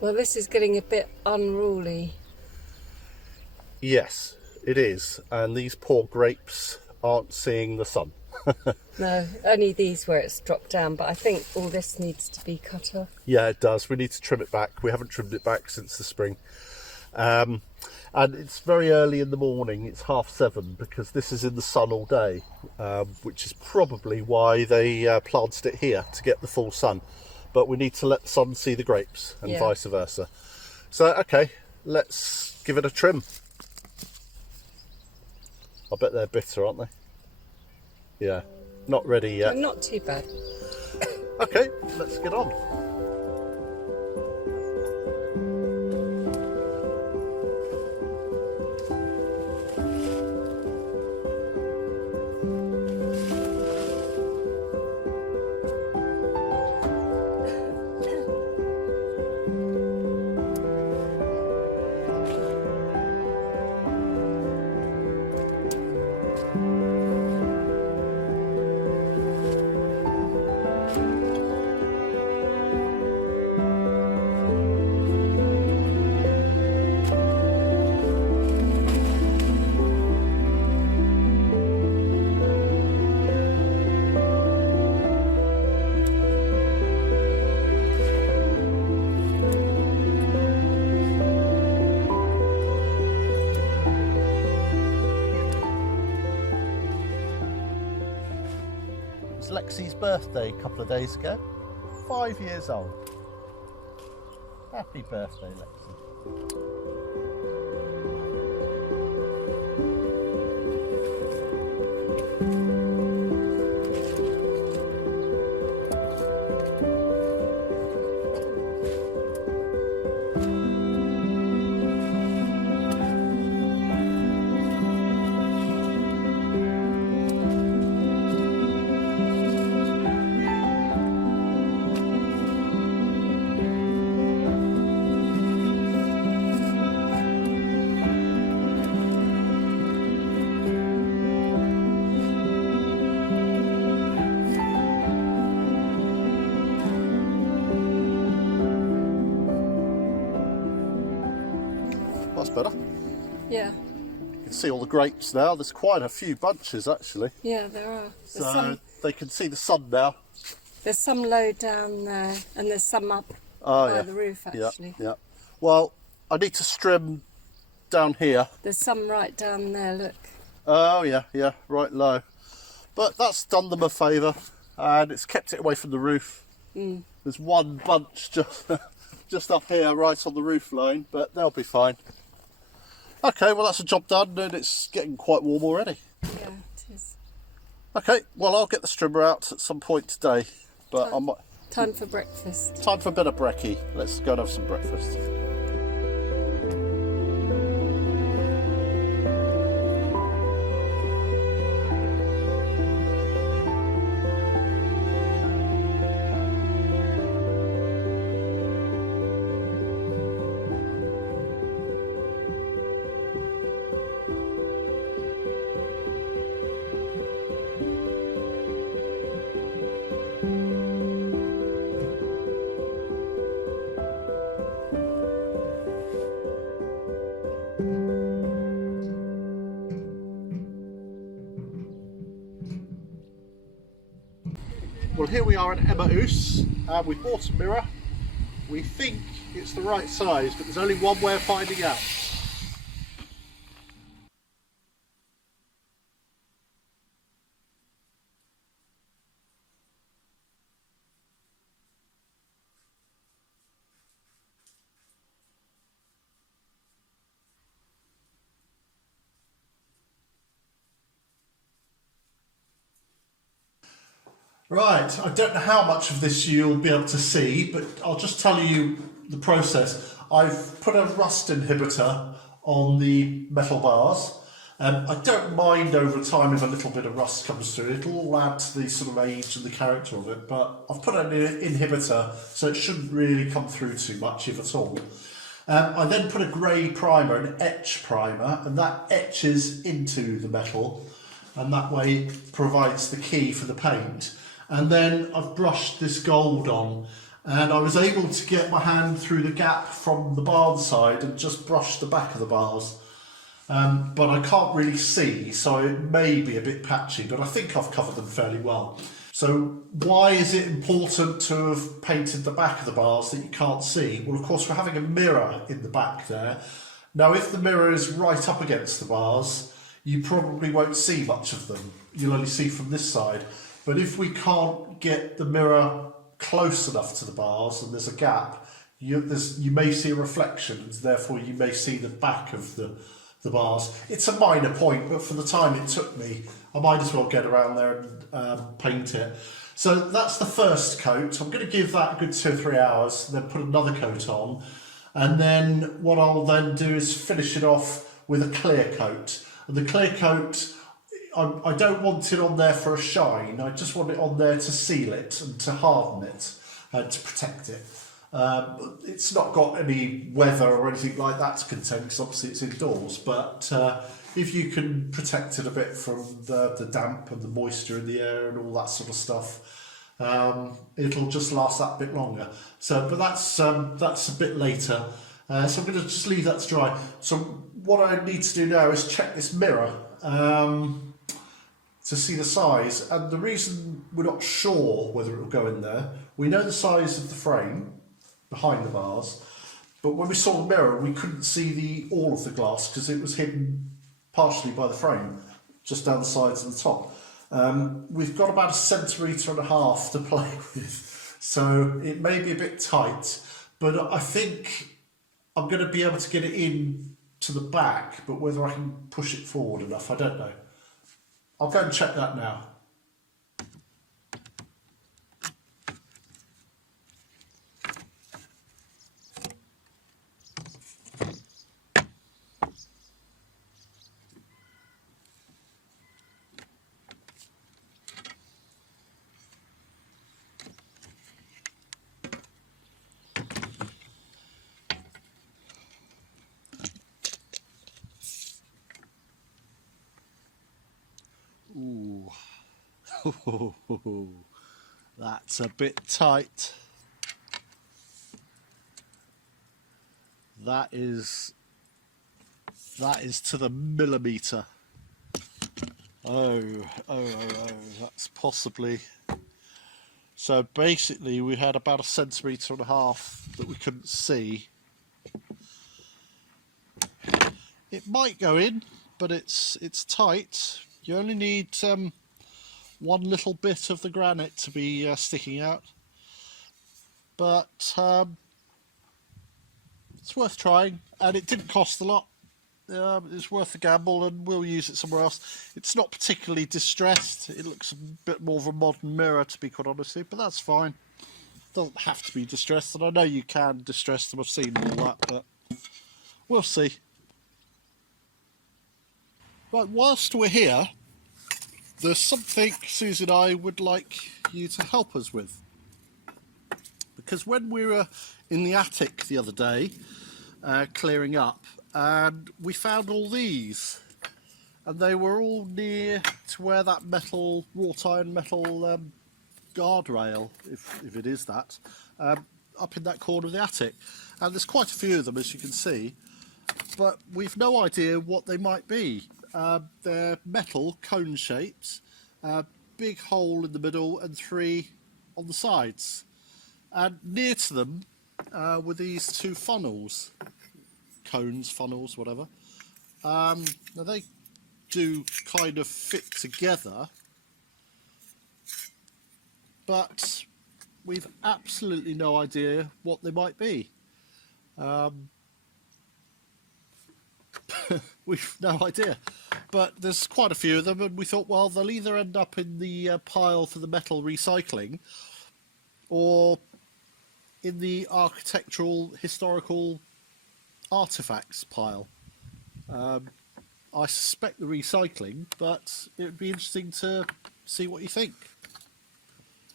Well, this is getting a bit unruly. Yes, it is. And these poor grapes aren't seeing the sun. No, only these where it's dropped down, but I think all this needs to be cut off. Yeah, it does. We need to trim it back. We haven't trimmed it back since the spring. And it's very early in the morning. It's 7:30 because this is in the sun all day, which is probably why they planted it here, to get the full sun. But we need to let the sun see the grapes and vice versa. So, okay, let's give it a trim. I bet they're bitter, aren't they? Yeah, not ready yet. Not too bad. Okay, let's get on. It was Lexi's birthday a couple of days ago. 5 years old. Happy birthday, Lexi. That's better. Yeah. You can see all the grapes now. There's quite a few bunches actually. Yeah, there are. So they can see the sun now. There's some low down there, and there's some up by the roof actually. Yeah. Well, I need to trim down here. There's some right down there, look. Oh yeah, right low. But that's done them a favour, and it's kept it away from the roof. There's one bunch just up here, right on the roof line, but they'll be fine. Okay, well that's a job done, and it's getting quite warm already. Yeah, it is. Okay, well I'll get the strimmer out at some point today, but I might. Time for breakfast. Time for a bit of brekkie. Let's go and have some breakfast. Well, here we are in Emmaus, and we bought a mirror. We think it's the right size, but there's only one way of finding out. Right, I don't know how much of this you'll be able to see, but I'll just tell you the process. I've put a rust inhibitor on the metal bars. I don't mind over time if a little bit of rust comes through. It'll add to the sort of age and the character of it, but I've put an inhibitor, so it shouldn't really come through too much, if at all. I then put a grey primer, an etch primer, and that etches into the metal, and that way provides the key for the paint. And then I've brushed this gold on, and I was able to get my hand through the gap from the barn side and just brush the back of the bars. But I can't really see, so it may be a bit patchy, but I think I've covered them fairly well. So why is it important to have painted the back of the bars that you can't see? Well, of course, we're having a mirror in the back there. Now, if the mirror is right up against the bars, you probably won't see much of them. You'll only see from this side. But if we can't get the mirror close enough to the bars and there's a gap, you may see a reflection, and therefore you may see the back of the bars. It's a minor point, but for the time it took me, I might as well get around there and paint it. So that's the first coat. I'm going to give that a good 2 or 3 hours, then put another coat on. And then what I'll then do is finish it off with a clear coat. And the clear coat, I don't want it on there for a shine. I just want it on there to seal it and to harden it and to protect it. It's not got any weather or anything like that to contend, because obviously it's indoors, but if you can protect it a bit from the damp and the moisture in the air and all that sort of stuff, it'll just last that bit longer. So, but that's a bit later. So I'm going to just leave that to dry. So what I need to do now is check this mirror to see the size. And the reason we're not sure whether it will go in there, we know the size of the frame behind the bars, but when we saw the mirror we couldn't see all of the glass because it was hidden partially by the frame, just down the sides and the top. We've got about 1.5 centimetres to play with, so it may be a bit tight, but I think I'm going to be able to get it in to the back, but whether I can push it forward enough, I don't know. I'll go and check that now. Ooh, that's a bit tight. That is to the millimetre. Oh, that's possibly. So basically we had about 1.5 centimetres that we couldn't see. It might go in, but it's tight. You only need one little bit of the granite to be sticking out, but it's worth trying, and it didn't cost a lot. It's worth the gamble, and we'll use it somewhere else. It's not particularly distressed. It looks a bit more of a modern mirror, to be quite honest with you, but that's fine. It doesn't have to be distressed, and I know you can distress them. I've seen all that, but we'll see. Right, whilst we're here, there's something Susie and I would like you to help us with. Because when we were in the attic the other day, clearing up, and we found all these, and they were all near to where that metal, wrought iron metal guardrail, if it is that, up in that corner of the attic. And there's quite a few of them, as you can see, but we've no idea what they might be. They're metal, cone shaped, big hole in the middle and 3 on the sides. And near to them were these 2 funnels, cones, funnels, whatever. Now they do kind of fit together, but we've absolutely no idea what they might be. We've no idea, but there's quite a few of them, and we thought, well, they'll either end up in the pile for the metal recycling or in the architectural historical artifacts pile. I suspect the recycling, but it would be interesting to see what you think.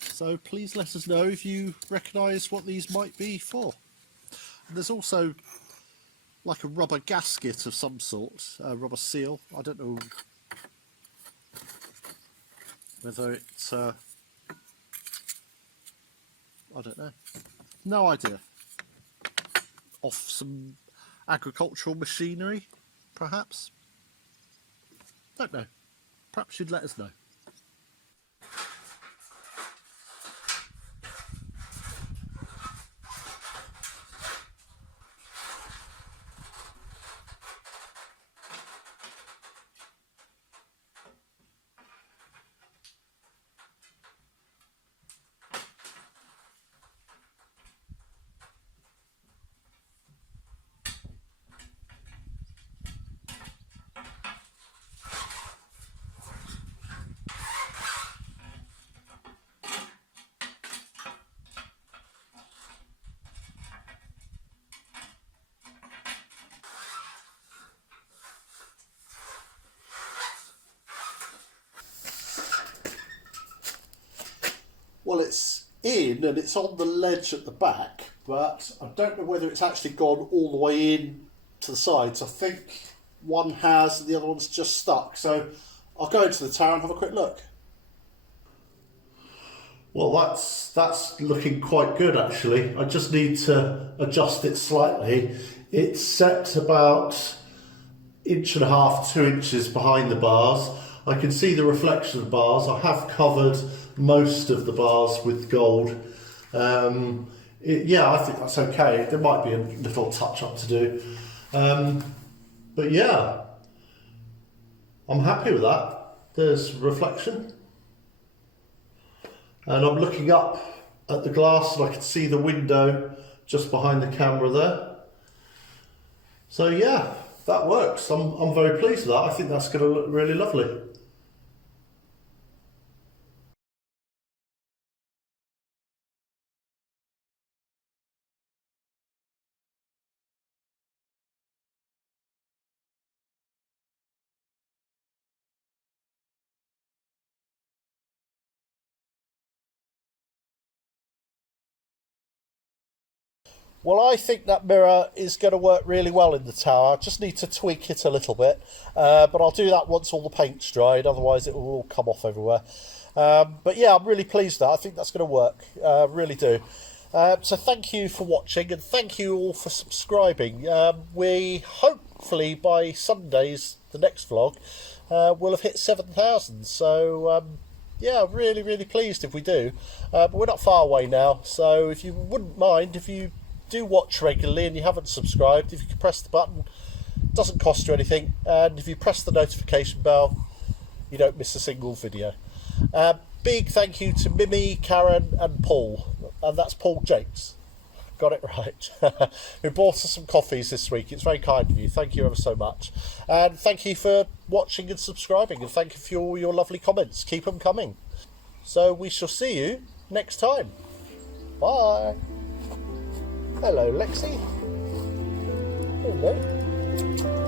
So please let us know if you recognise what these might be for. And there's also like a rubber gasket of some sort, a rubber seal. I don't know whether it's, I don't know. No idea. Off some agricultural machinery, perhaps? Don't know. Perhaps you'd let us know. Well, it's in and it's on the ledge at the back, but I don't know whether it's actually gone all the way in to the sides. I think one has and the other one's just stuck. So I'll go into the tower and have a quick look. Well, that's looking quite good actually. I just need to adjust it slightly. It's set about 1.5 to 2 inches behind the bars. I can see the reflection of the bars. I have covered most of the bars with gold. Yeah, I think that's okay. There might be a little touch up to do. But yeah, I'm happy with that. There's reflection. And I'm looking up at the glass and I can see the window just behind the camera there. So yeah, that works. I'm very pleased with that. I think that's going to look really lovely. Well, I think that mirror is going to work really well in the tower. I just need to tweak it a little bit, but I'll do that once all the paint's dried, otherwise it will all come off everywhere. But yeah, I'm really pleased with that. I think that's going to work, really do. So thank you for watching and thank you all for subscribing. We hopefully by Sunday's, the next vlog, will have hit 7,000. So yeah, really pleased if we do. But we're not far away now, so if you wouldn't mind, if you do watch regularly and you haven't subscribed, if you could press the button, it doesn't cost you anything, and if you press the notification bell, you don't miss a single video. Big thank you to Mimi, Karen and Paul, and that's Paul Jakes, got it right, who bought us some coffees this week. It's very kind of you, thank you ever so much, and thank you for watching and subscribing, and thank you for all your lovely comments. Keep them coming. So we shall see you next time. Bye. Hello, Lexi. Hello.